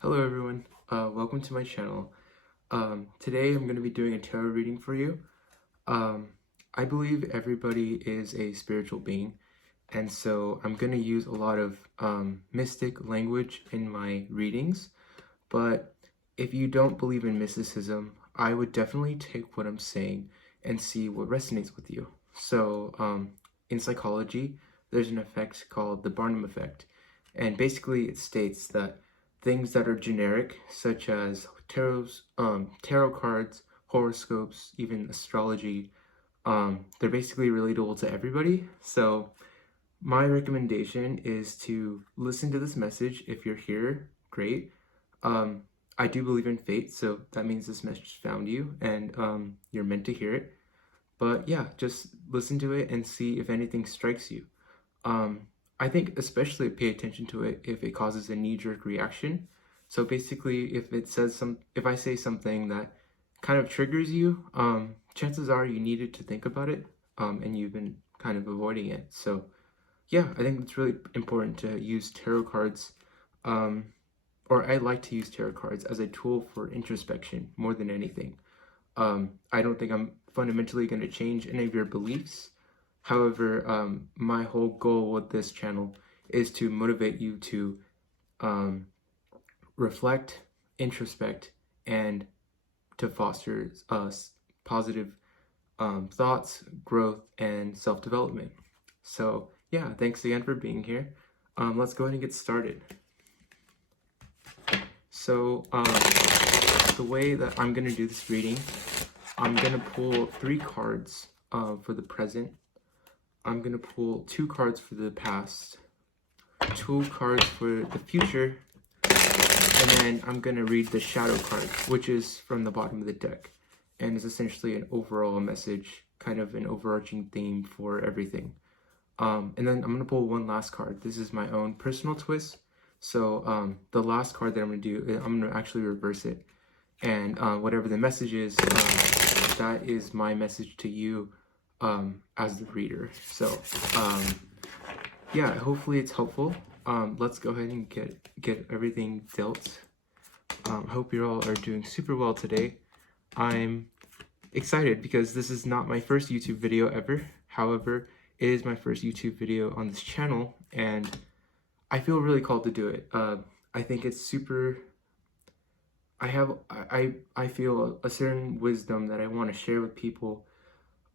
Hello everyone, welcome to my channel. Today I'm going to be doing a tarot reading for you. I believe everybody is a spiritual being, and so I'm going to use a lot of mystic language in my readings, but if you don't believe in mysticism, I would definitely take what I'm saying and see what resonates with you. So in psychology, there's an effect called the Barnum effect, and basically it states that things that are generic, such as tarot cards, horoscopes, even astrology, they're basically relatable to everybody. So my recommendation is to listen to this message. If you're here, great. I do believe in fate, so that means this message found you and you're meant to hear it. But yeah, just listen to it and see if anything strikes you. I think especially pay attention to it if it causes a knee-jerk reaction. So basically, if I say something that kind of triggers you, chances are you needed to think about it, and you've been kind of avoiding it. So yeah, I think it's really important to use tarot cards, or I like to use tarot cards as a tool for introspection more than anything. I don't think I'm fundamentally going to change any of your beliefs. However, my whole goal with this channel is to motivate you to reflect, introspect, and to foster positive thoughts, growth, and self-development. So yeah, thanks again for being here. Let's go ahead and get started. So the way that I'm going to do this reading, I'm going to pull 3 cards for the present. I'm going to pull 2 cards for the past, 2 cards for the future, and then I'm going to read the shadow card, which is from the bottom of the deck, and is essentially an overall message, kind of an overarching theme for everything. And then I'm going to pull one last card. This is my own personal twist. So the last card that I'm going to do, I'm going to actually reverse it. And whatever the message is, that is my message to you as the reader. So yeah, hopefully it's helpful. Let's go ahead and get everything dealt. Hope you all are doing super well today. I'm excited because this is not my first YouTube video ever. However, it is my first YouTube video on this channel, and I feel really called to do it. I think it's super. I feel a certain wisdom that I want to share with people,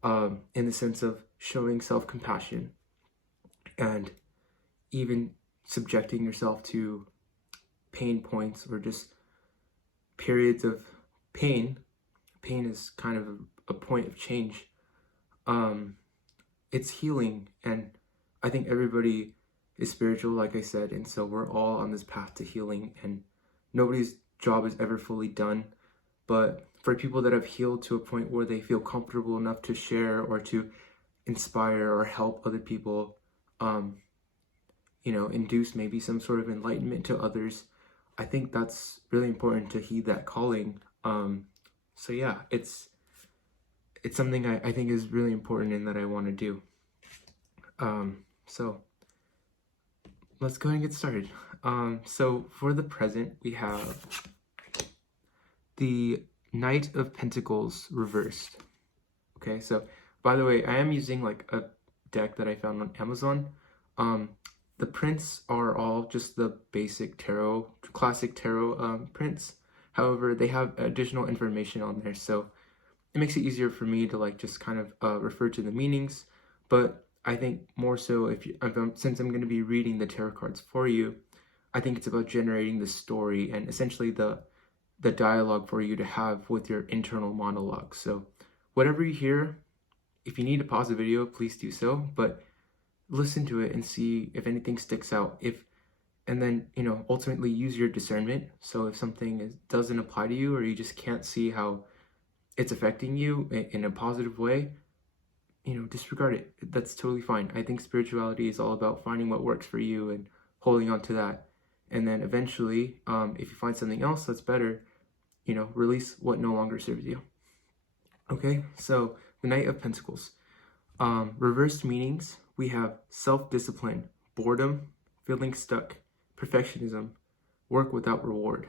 in the sense of showing self-compassion and even subjecting yourself to pain points or just periods of pain. Pain is kind of a point of change. It's healing, and I think everybody is spiritual, like I said, and so we're all on this path to healing, and nobody's job is ever fully done. But for people that have healed to a point where they feel comfortable enough to share or to inspire or help other people, induce maybe some sort of enlightenment to others, I think that's really important to heed that calling. So yeah, it's something I think is really important and that I want to do. So let's go ahead and get started. So for the present, we have the Knight of Pentacles reversed. Okay, so by the way, I am using like a deck that I found on Amazon. The prints are all just the basic tarot, classic tarot prints. However, they have additional information on there, so it makes it easier for me to like just kind of refer to the meanings. But I think more so since I'm going to be reading the tarot cards for you, I think it's about generating the story and essentially the dialogue for you to have with your internal monologue. So whatever you hear, if you need to pause the video, please do so, but listen to it and see if anything sticks out. And then, ultimately use your discernment. So if something doesn't apply to you, or you just can't see how it's affecting you in a positive way, disregard it. That's totally fine. I think spirituality is all about finding what works for you and holding on to that. And then eventually, if you find something else that's better, release what no longer serves you. Okay, so the Knight of Pentacles. Reversed meanings, we have self-discipline, boredom, feeling stuck, perfectionism, work without reward.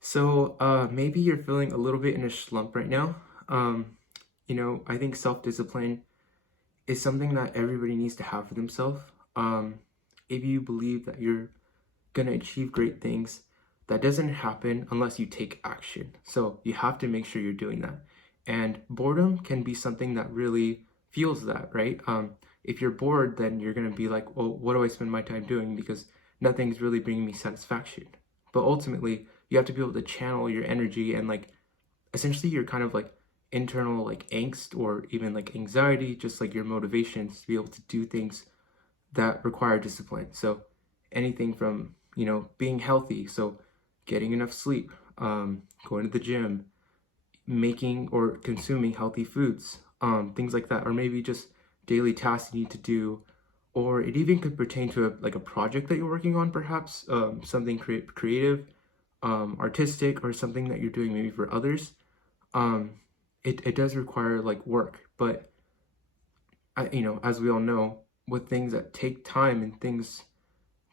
So maybe you're feeling a little bit in a slump right now. I think self-discipline is something that everybody needs to have for themselves. If you believe that you're gonna achieve great things, that doesn't happen unless you take action. So you have to make sure you're doing that. And boredom can be something that really fuels that, right? If you're bored, then you're gonna be like, well, what do I spend my time doing? Because nothing's really bringing me satisfaction. But ultimately, you have to be able to channel your energy and like essentially your kind of like internal like angst or even like anxiety, just like your motivations to be able to do things that require discipline. So anything from, being healthy, so getting enough sleep, going to the gym, making or consuming healthy foods, things like that, or maybe just daily tasks you need to do, or it even could pertain to a project that you're working on, perhaps something creative, artistic, or something that you're doing maybe for others. It does require like work, but as we all know, with things that take time and things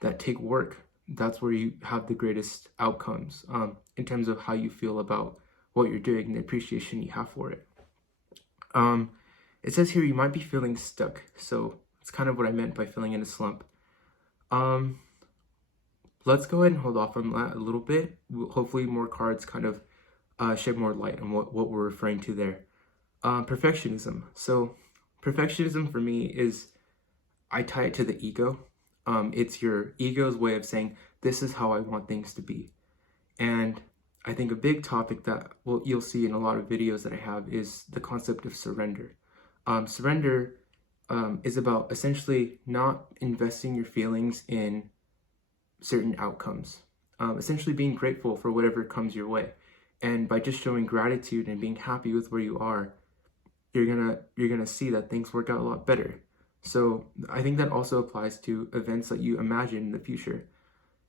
that take work, that's where you have the greatest outcomes in terms of how you feel about what you're doing and the appreciation you have for it. It says here you might be feeling stuck, so that's kind of what I meant by feeling in a slump. Let's go ahead and hold off on that a little bit. Hopefully more cards kind of shed more light on what we're referring to there. Perfectionism. So perfectionism for me is, I tie it to the ego. It's your ego's way of saying, this is how I want things to be. And I think a big topic that you'll see in a lot of videos that I have is the concept of surrender. Surrender is about essentially not investing your feelings in certain outcomes. Essentially being grateful for whatever comes your way. And by just showing gratitude and being happy with where you are, you're gonna see that things work out a lot better. So I think that also applies to events that you imagine in the future.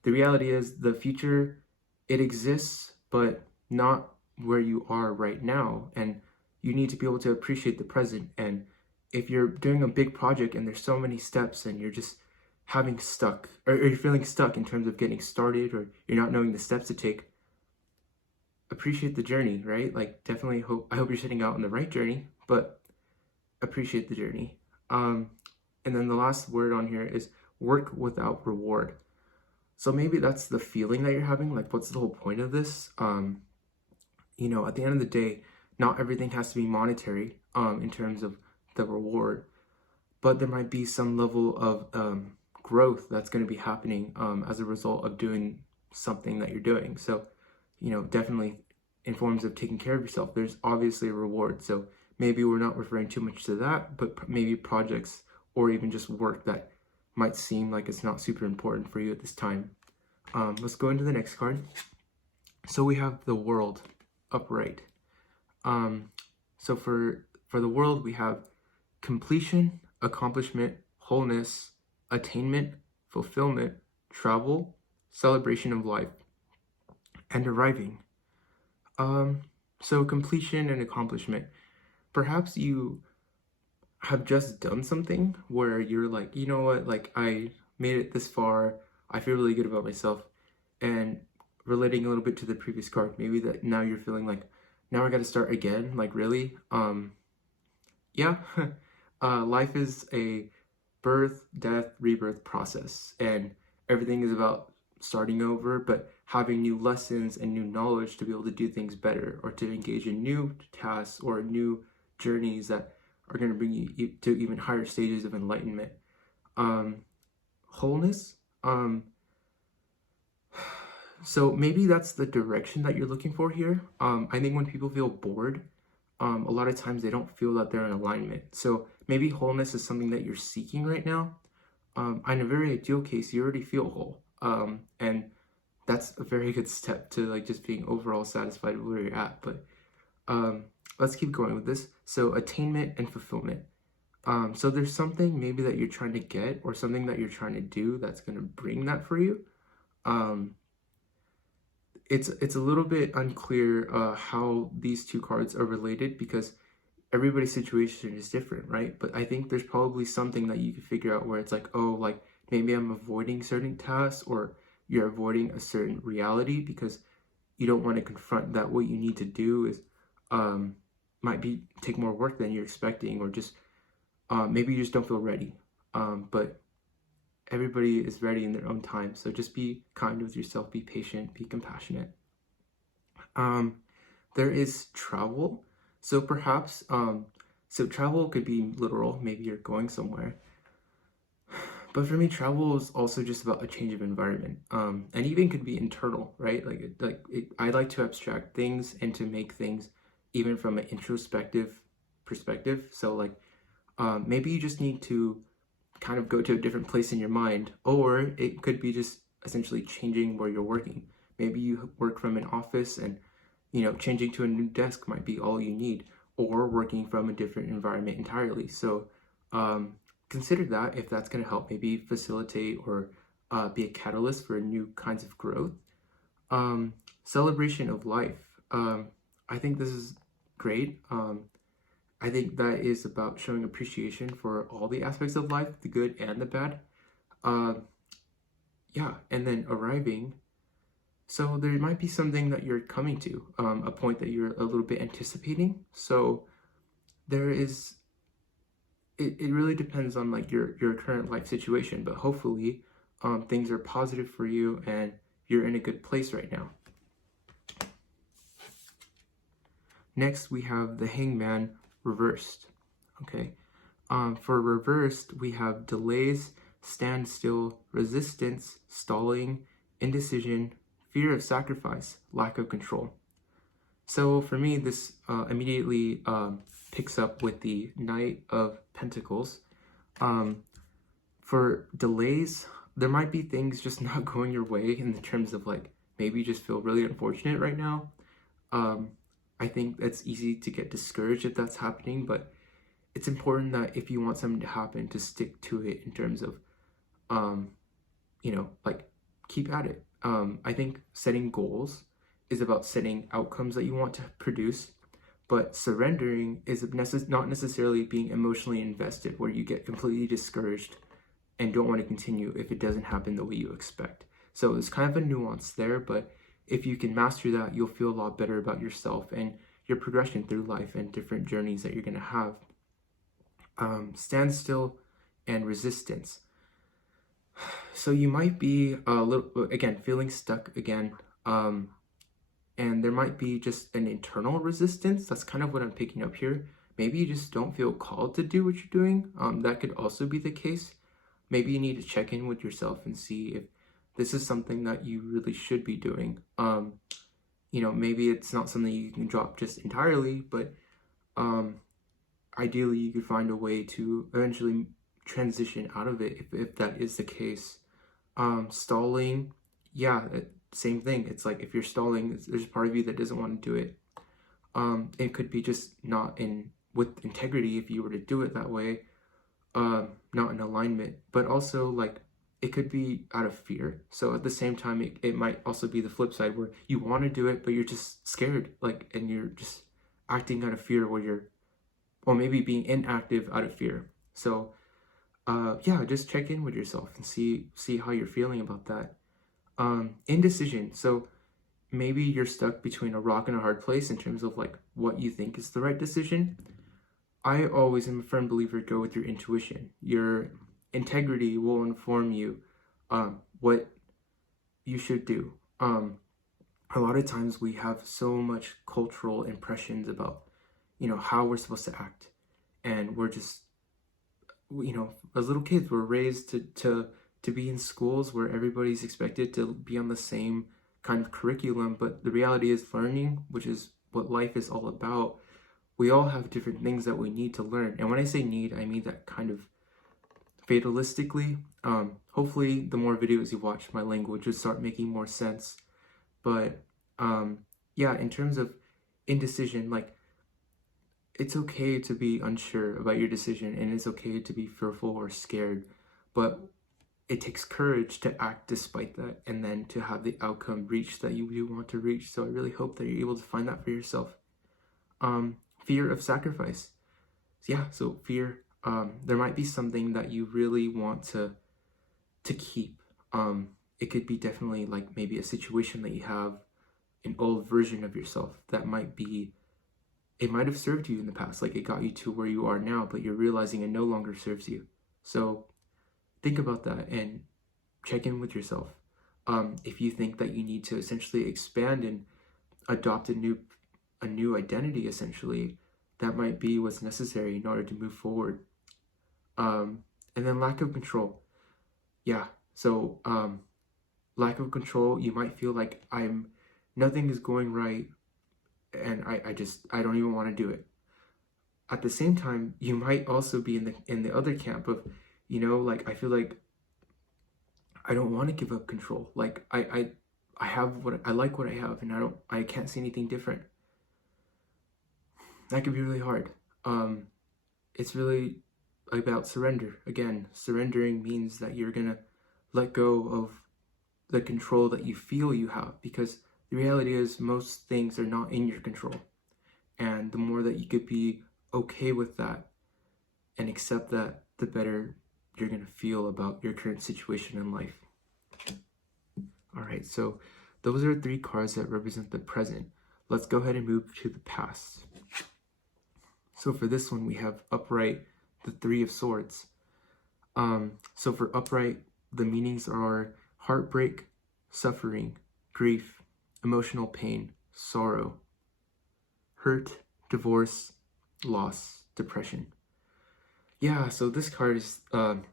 The reality is the future, it exists, but not where you are right now. And you need to be able to appreciate the present. And if you're doing a big project and there's so many steps and you're just having stuck, or you're feeling stuck in terms of getting started, or you're not knowing the steps to take, appreciate the journey, right? Like I hope you're setting out on the right journey, but appreciate the journey. And then the last word on here is work without reward. So maybe that's the feeling that you're having, like what's the whole point of this? At the end of the day, not everything has to be monetary in terms of the reward, but there might be some level of growth that's going to be happening as a result of doing something that you're doing. So, definitely in forms of taking care of yourself, there's obviously a reward. So maybe we're not referring too much to that, but maybe projects or even just work that might seem like it's not super important for you at this time. Let's go into the next card. So we have the World upright. So for the World, we have completion, accomplishment, wholeness, attainment, fulfillment, travel, celebration of life, and arriving. So completion and accomplishment. Perhaps you have just done something where you're like, you know what, like I made it this far, I feel really good about myself. And relating a little bit to the previous card, maybe that now you're feeling like, now I gotta start again, like really? Yeah, life is a birth, death, rebirth process, and everything is about starting over, but having new lessons and new knowledge to be able to do things better, or to engage in new tasks or new journeys that are going to bring you to even higher stages of enlightenment. Wholeness. So maybe that's the direction that you're looking for here. I think when people feel bored, a lot of times they don't feel that they're in alignment. So maybe wholeness is something that you're seeking right now. In a very ideal case, you already feel whole. And that's a very good step to like just being overall satisfied with where you're at. But let's keep going with this. So attainment and fulfillment. So there's something maybe that you're trying to get, or something that you're trying to do that's going to bring that for you. It's a little bit unclear how these two cards are related, because everybody's situation is different, right? But I think there's probably something that you can figure out where it's like, oh, like maybe I'm avoiding certain tasks, or you're avoiding a certain reality because you don't want to confront that what you need to do is might be take more work than you're expecting, or just maybe you just don't feel ready. But everybody is ready in their own time. So just be kind with yourself, be patient, be compassionate. There is travel. So perhaps, so travel could be literal. Maybe you're going somewhere. But for me, travel is also just about a change of environment. And even could be internal, right? I like to abstract things and to make things even from an introspective perspective. So maybe you just need to kind of go to a different place in your mind, or it could be just essentially changing where you're working. Maybe you work from an office and, changing to a new desk might be all you need, or working from a different environment entirely. So consider that if that's going to help maybe facilitate or be a catalyst for new kinds of growth. Celebration of life. I think this is great. I think that is about showing appreciation for all the aspects of life, the good and the bad. Yeah, and then arriving. So there might be something that you're coming to, a point that you're a little bit anticipating. So there is, it really depends on your current life situation, but hopefully things are positive for you and you're in a good place right now. Next, we have the Hangman reversed. Okay, for reversed, we have delays, standstill, resistance, stalling, indecision, fear of sacrifice, lack of control. So for me, this immediately picks up with the Knight of Pentacles. For delays, there might be things just not going your way in the terms of maybe you just feel really unfortunate right now. I think it's easy to get discouraged if that's happening, but it's important that if you want something to happen, to stick to it in terms of, keep at it. I think setting goals is about setting outcomes that you want to produce, but surrendering is not necessarily being emotionally invested where you get completely discouraged and don't want to continue if it doesn't happen the way you expect. So there's kind of a nuance there, but if you can master that, you'll feel a lot better about yourself and your progression through life and different journeys that you're going to have. Standstill and resistance. So you might be a little, again, feeling stuck again, and there might be just an internal resistance. That's kind of what I'm picking up here. Maybe you just don't feel called to do what you're doing. That could also be the case. Maybe you need to check in with yourself and see if this is something that you really should be doing. Maybe it's not something you can drop just entirely, but ideally you could find a way to eventually transition out of it if that is the case. Stalling, yeah, same thing. It's like if you're stalling, there's a part of you that doesn't want to do it. It could be just not with integrity if you were to do it that way, not in alignment, but also it could be out of fear. So at the same time, it might also be the flip side where you want to do it, but you're just scared, and you're just acting out of fear or maybe being inactive out of fear. So, yeah, just check in with yourself and see how you're feeling about that. Indecision. So maybe you're stuck between a rock and a hard place in terms of what you think is the right decision. I always am a firm believer, go with your intuition. Your integrity will inform you what you should do. A lot of times we have so much cultural impressions about, how we're supposed to act. And we're just, as little kids, we're raised to be in schools where everybody's expected to be on the same kind of curriculum. But the reality is learning, which is what life is all about. We all have different things that we need to learn. And when I say need, I mean that kind of fatalistically. Hopefully the more videos you watch, my language would start making more sense. But yeah, in terms of indecision, it's okay to be unsure about your decision, and it's okay to be fearful or scared, but it takes courage to act despite that, and then to have the outcome reach that you do want to reach. So I really hope that you're able to find that for yourself. Fear of sacrifice. Yeah, so fear. There might be something that you really want to keep. it could be definitely like maybe a situation that you have, an old version of yourself that might be, it might have served you in the past, like it got you to where you are now, but you're realizing it no longer serves you. So think about that and check in with yourself. If you think that you need to essentially expand and adopt a new identity, essentially, that might be what's necessary in order to move forward. And then lack of control. Yeah. So lack of control, you might feel like nothing is going right, and I don't even want to do it. At the same time, you might also be in the other camp of, like, I feel like I don't want to give up control. Like I have what I like, what I have, and I can't see anything different. That can be really hard. It's really about surrender. Again, surrendering means that you're gonna let go of the control that you feel you have, because the reality is most things are not in your control. And the more that you could be okay with that and accept that, the better you're gonna feel about your current situation in life. All right, so those are 3 cards that represent the present. Let's go ahead and move to the past. So for this one, we have upright, the 3 of Swords. So for upright, the meanings are heartbreak, suffering, grief, emotional pain, sorrow, hurt, divorce, loss, depression. Yeah, so this card is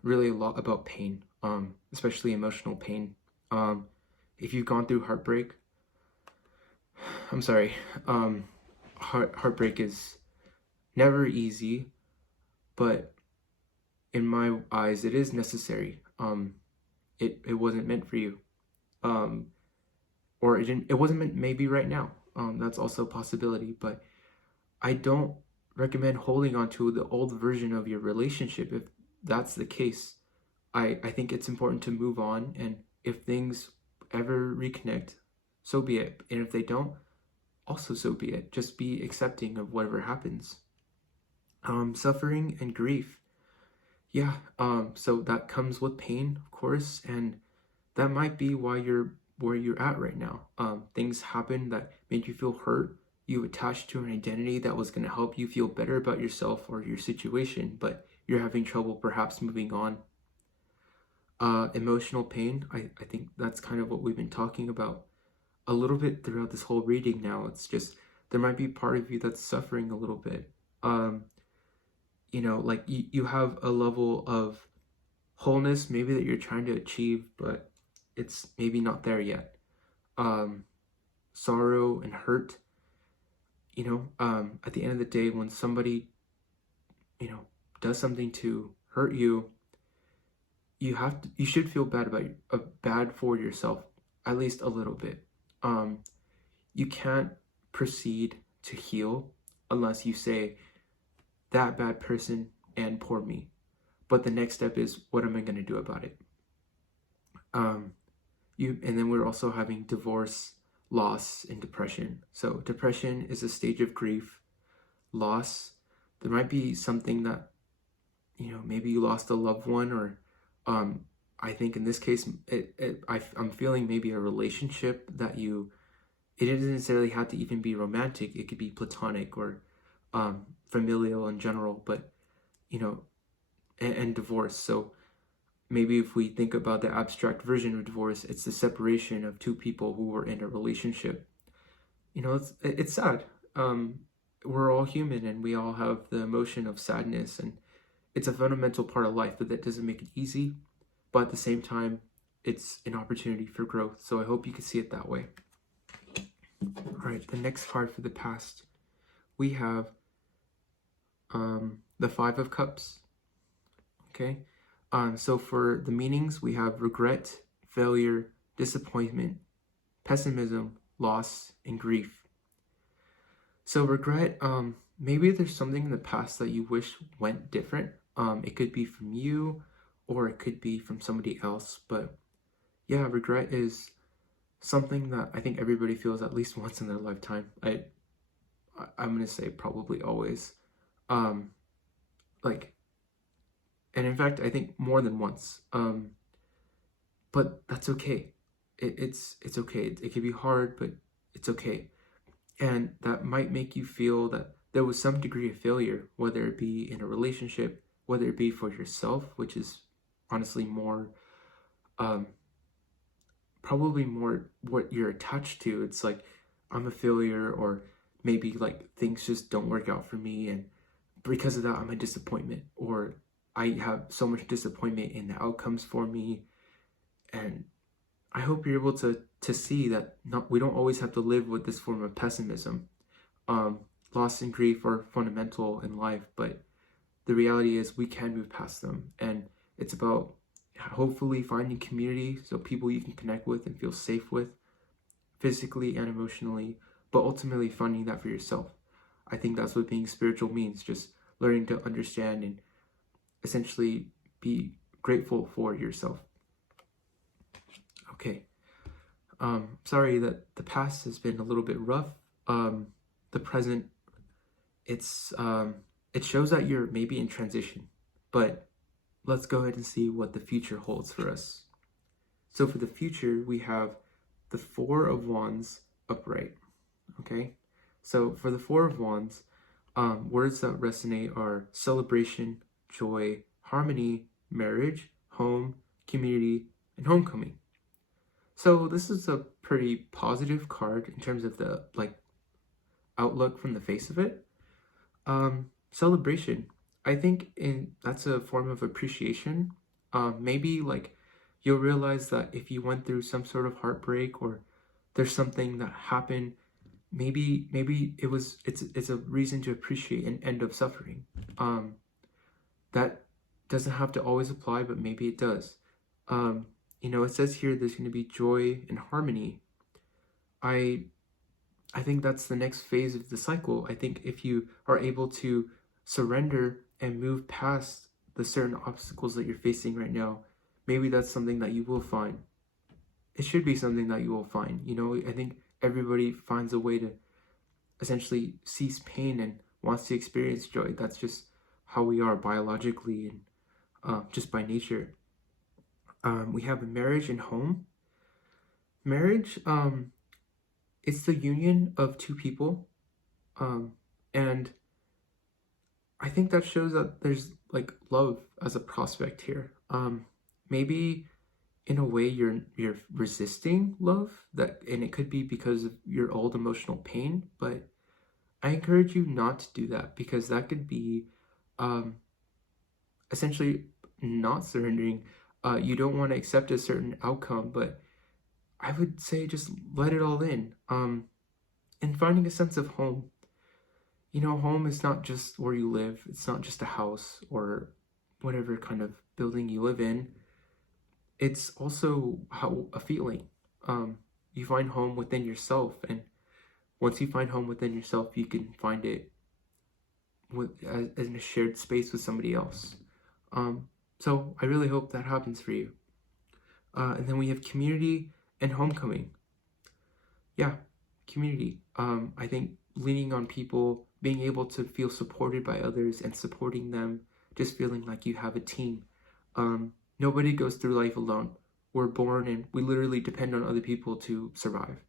really a lot about pain, especially emotional pain. If you've gone through heartbreak, I'm sorry, heartbreak is never easy, but in my eyes, it is necessary. It wasn't meant for you, or it wasn't meant maybe right now. That's also a possibility, but I don't recommend holding on to the old version of your relationship. If that's the case, I think it's important to move on, and if things ever reconnect, so be it. And if they don't, also so be it. Just be accepting of whatever happens. Suffering and grief. Yeah, so that comes with pain, of course, and that might be why you're where you're at right now. Things happen that made you feel hurt. You attached to an identity that was going to help you feel better about yourself or your situation, but you're having trouble perhaps moving on. Emotional pain, I think that's kind of what we've been talking about a little bit throughout this whole reading now. It's just, there might be part of you that's suffering a little bit. Like you have a level of wholeness maybe that you're trying to achieve, but it's maybe not there yet. Sorrow and hurt, at the end of the day, when somebody, does something to hurt you, you should feel bad for yourself, at least a little bit. You can't proceed to heal unless you say, that bad person and poor me. But the next step is, what am I going to do about it? And then we're also having divorce, loss, and depression. So depression is a stage of grief. Loss, there might be something that, maybe you lost a loved one, or I think in this case, I'm feeling maybe a relationship that it doesn't necessarily have to even be romantic. It could be platonic or familial in general, but and divorce. So maybe if we think about the abstract version of divorce, it's the separation of 2 people who were in a relationship. It's sad. We're all human, and we all have the emotion of sadness, and it's a fundamental part of life, but that doesn't make it easy. But at the same time, it's an opportunity for growth. So I hope you can see it that way. All right, the next card for the past, we have the 5 of Cups. Okay, so for the meanings, we have regret, failure, disappointment, pessimism, loss, and grief. So regret, maybe there's something in the past that you wish went different. It could be from you, or it could be from somebody else. But yeah, regret is something that I think everybody feels at least once in their lifetime. I'm gonna say probably always. And in fact, I think more than once. but that's okay. It's okay. It can be hard, but it's okay. And that might make you feel that there was some degree of failure, whether it be in a relationship, whether it be for yourself, which is honestly more, um, probably more what you're attached to. It's like, I'm a failure, or maybe like things just don't work out for me, and because of that, I'm a disappointment, or I have so much disappointment in the outcomes for me. And I hope you're able to see that we don't always have to live with this form of pessimism. Um, Loss and grief are fundamental in life, but the reality is we can move past them. And it's about hopefully finding community, so people you can connect with and feel safe with, physically and emotionally, but ultimately finding that for yourself. I think that's what being spiritual means, just learning to understand and essentially be grateful for yourself. Okay. Sorry that the past has been a little bit rough. The present, it's it shows that you're maybe in transition, but let's go ahead and see what the future holds for us. So for the future, we have the Four of Wands upright. Okay, so for the Four of Wands, words that resonate are celebration, joy, harmony, marriage, home, community, and homecoming. So this is a pretty positive card in terms of the outlook from the face of it. Celebration. I think that's a form of appreciation. Maybe like you'll realize that if you went through some sort of heartbreak, or there's something that happened, maybe it's a reason to appreciate an end of suffering. That doesn't have to always apply, but maybe it does. It says here there's going to be joy and harmony. I think that's the next phase of the cycle. I think if you are able to surrender and move past the certain obstacles that you're facing right now, maybe that's something that you will find. It should be something that you will find. I think everybody finds a way to essentially cease pain and wants to experience joy. That's just how we are biologically and just by nature. We have a marriage and home. Marriage, it's the union of two people, and I think that shows that there's like love as a prospect here. Maybe in a way you're resisting love, and it could be because of your old emotional pain, but I encourage you not to do that, because that could be essentially not surrendering. You don't want to accept a certain outcome, but I would say just let it all in. And finding a sense of home. Home is not just where you live. It's not just a house or whatever kind of building you live in. It's also a feeling. You find home within yourself, and once you find home within yourself, you can find it in a shared space with somebody else. So I really hope that happens for you. And then we have community and homecoming. Yeah, community. I think leaning on people, being able to feel supported by others and supporting them, just feeling like you have a team. Nobody goes through life alone. We're born and we literally depend on other people to survive.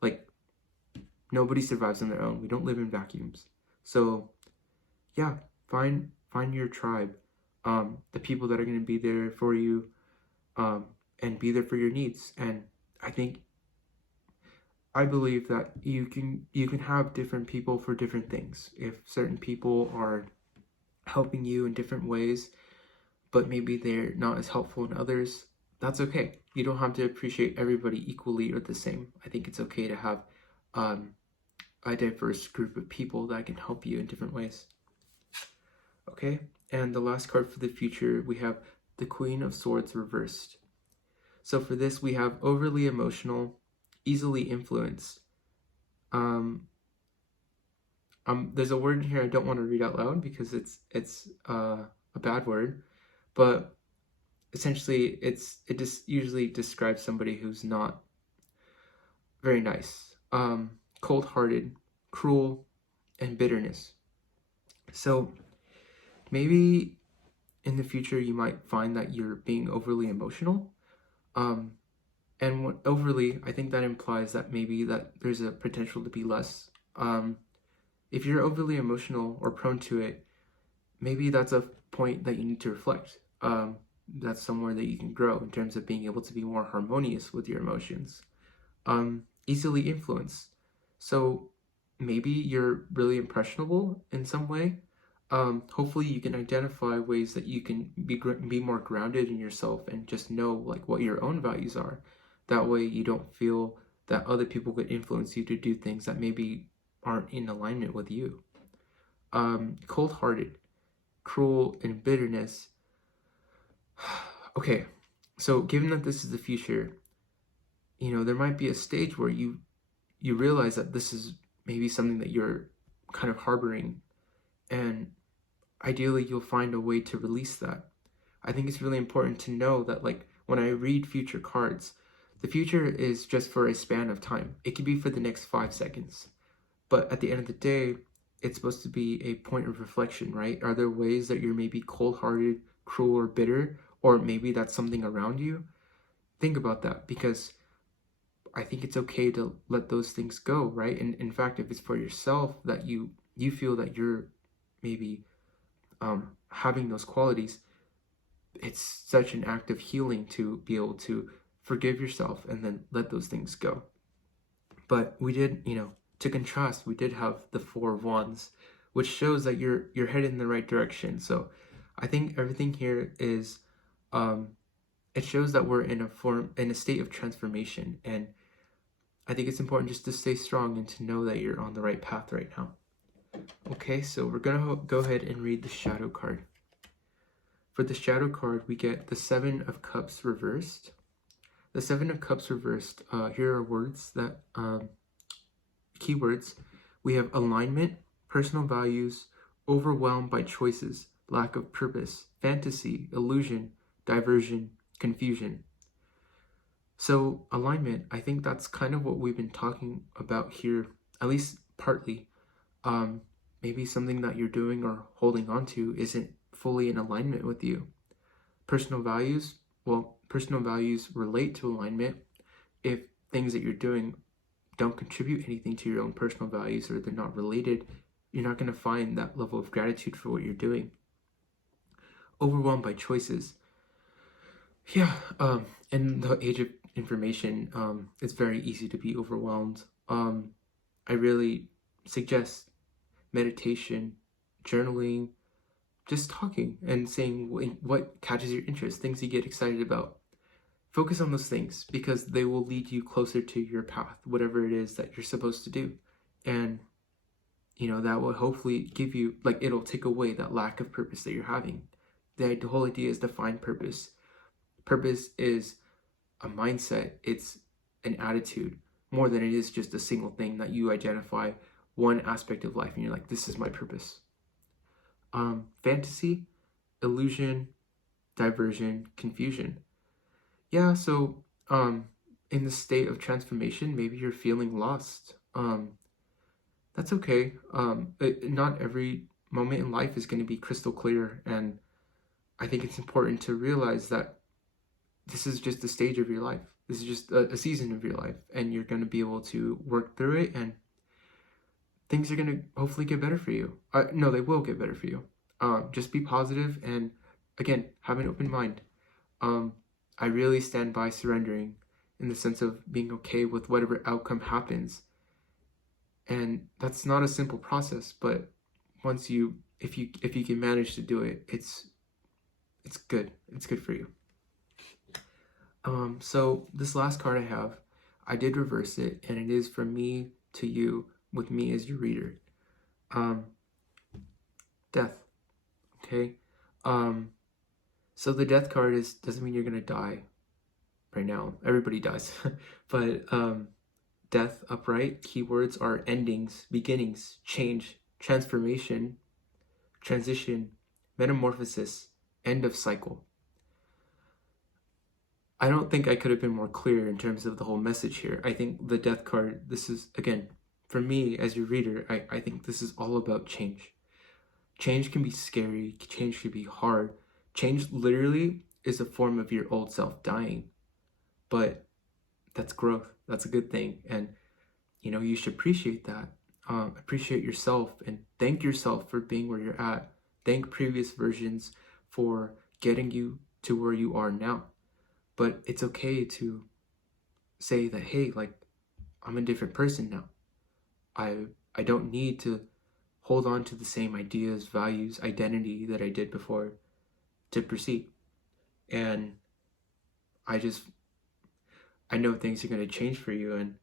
Like, nobody survives on their own. We don't live in vacuums. So, yeah, find your tribe. The people that are going to be there for you, and be there for your needs. And I believe that you can have different people for different things. If certain people are helping you in different ways, but maybe they're not as helpful in others, that's okay. You don't have to appreciate everybody equally or the same. I think it's okay to have a diverse group of people that can help you in different ways. Okay, and the last card for the future, we have the Queen of Swords reversed. So for this, we have overly emotional, easily influenced. There's a word in here I don't want to read out loud because it's a bad word, but essentially it just usually describes somebody who's not very nice, cold-hearted, cruel, and bitterness. So maybe in the future you might find that you're being overly emotional. And overly, I think that implies that maybe that there's a potential to be less. If you're overly emotional or prone to it, maybe that's a point that you need to reflect. That's somewhere that you can grow in terms of being able to be more harmonious with your emotions. Easily influenced. So maybe you're really impressionable in some way. Hopefully you can identify ways that you can be more grounded in yourself and just know like what your own values are. That way you don't feel that other people could influence you to do things that maybe aren't in alignment with you. Cold-hearted, cruel, and bitterness. Okay, so given that this is the future, there might be a stage where you realize that this is maybe something that you're kind of harboring, and ideally you'll find a way to release that. I think it's really important to know that, like, when I read future cards, the future is just for a span of time. It could be for the next 5 seconds, but at the end of the day, it's supposed to be a point of reflection, right? Are there ways that you're maybe cold-hearted, cruel, or bitter, or maybe that's something around you? Think about that, because I think it's okay to let those things go, right? And in fact, if it's for yourself that you feel that you're maybe having those qualities, it's such an act of healing to be able to forgive yourself and then let those things go. But we did, to contrast, we did have the Four of Wands, which shows that you're headed in the right direction. So I think everything here is, it shows that we're in a state of transformation, and I think it's important just to stay strong and to know that you're on the right path right now. Okay, so we're gonna go ahead and read the Shadow card. For the Shadow card, we get the Seven of Cups reversed. The Seven of Cups reversed, here are words that, keywords. We have alignment, personal values, overwhelmed by choices, lack of purpose, fantasy, illusion, diversion, confusion. So alignment, I think that's kind of what we've been talking about here, at least partly. Maybe something that you're doing or holding on to isn't fully in alignment with you. Personal values, well, personal values relate to alignment. If things that you're doing don't contribute anything to your own personal values, or they're not related, you're not going to find that level of gratitude for what you're doing. Overwhelmed by choices. Yeah, in the age of information, it's very easy to be overwhelmed. I really suggest meditation, journaling, just talking and saying what catches your interest, things you get excited about. Focus on those things because they will lead you closer to your path, whatever it is that you're supposed to do. And, that will hopefully give you, like, it'll take away that lack of purpose that you're having. The whole idea is to find purpose. Purpose is a mindset, it's an attitude, more than it is just a single thing that you identify one aspect of life and you're like, this is my purpose. Fantasy, illusion, diversion, confusion. Yeah, so in the state of transformation, maybe you're feeling lost. That's okay. Not every moment in life is going to be crystal clear, and I think it's important to realize that this is just a stage of your life. This is just a season of your life, and you're going to be able to work through it, and things are going to hopefully get better for you. No, they will get better for you. Just be positive, and again, have an open mind. I really stand by surrendering in the sense of being okay with whatever outcome happens. And that's not a simple process, but once if you can manage to do it, it's good. It's good for you. So this last card I have, I did reverse it, and it is from me to you, with me as your reader. Death. Okay. So the Death card doesn't mean you're gonna die right now. Everybody dies. But Death upright, keywords are endings, beginnings, change, transformation, transition, metamorphosis, end of cycle. I don't think I could have been more clear in terms of the whole message here. I think the Death card, this is, again, for me as your reader, I think this is all about change. Change can be scary, change can be hard. Change literally is a form of your old self dying. but that's growth. That's a good thing. And, you know, you should appreciate that. Appreciate yourself and thank yourself for being where you're at. Thank previous versions for getting you to where you are now. But it's okay to say that, hey, like, I'm a different person now. I don't need to hold on to the same ideas, values, identity that I did before to proceed. And I know things are going to change for you and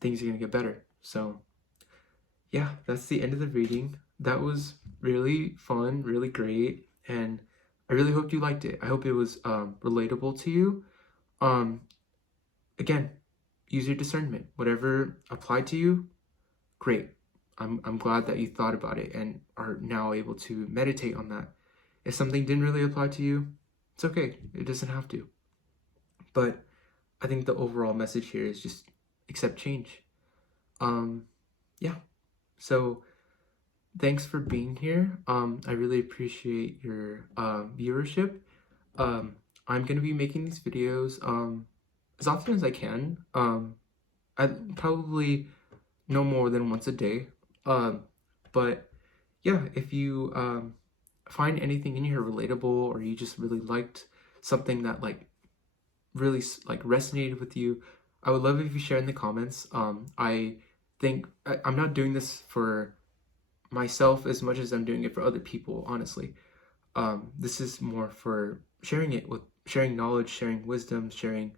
things are going to get better. So yeah, that's the end of the reading. That was really fun, really great, and I really hope you liked it. I hope it was relatable to you. Again, use your discernment. Whatever applied to you, great. I'm glad that you thought about it and are now able to meditate on that. If something didn't really apply to you, it's okay. It doesn't have to. But I think the overall message here is just accept change. Yeah. So thanks for being here. I really appreciate your viewership. I'm gonna be making these videos as often as I can. I probably no more than once a day. But yeah, if you find anything in here relatable, or you just really liked something that like really like resonated with you, I would love it if you share in the comments. I think I'm not doing this for myself as much as I'm doing it for other people, honestly. This is more for sharing knowledge, sharing wisdom, sharing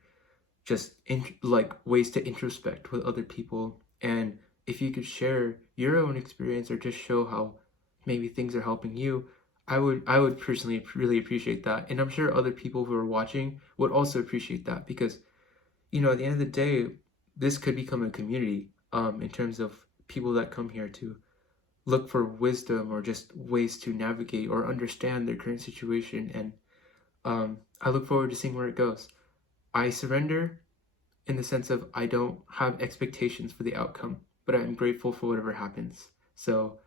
just like ways to introspect with other people. And if you could share your own experience or just show how maybe things are helping you, I would personally really appreciate that. And I'm sure other people who are watching would also appreciate that, because, you know, at the end of the day, this could become a community in terms of people that come here to look for wisdom or just ways to navigate or understand their current situation. And I look forward to seeing where it goes. I surrender in the sense of I don't have expectations for the outcome, but I'm grateful for whatever happens. So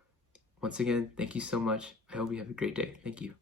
once again, thank you so much. I hope you have a great day. Thank you.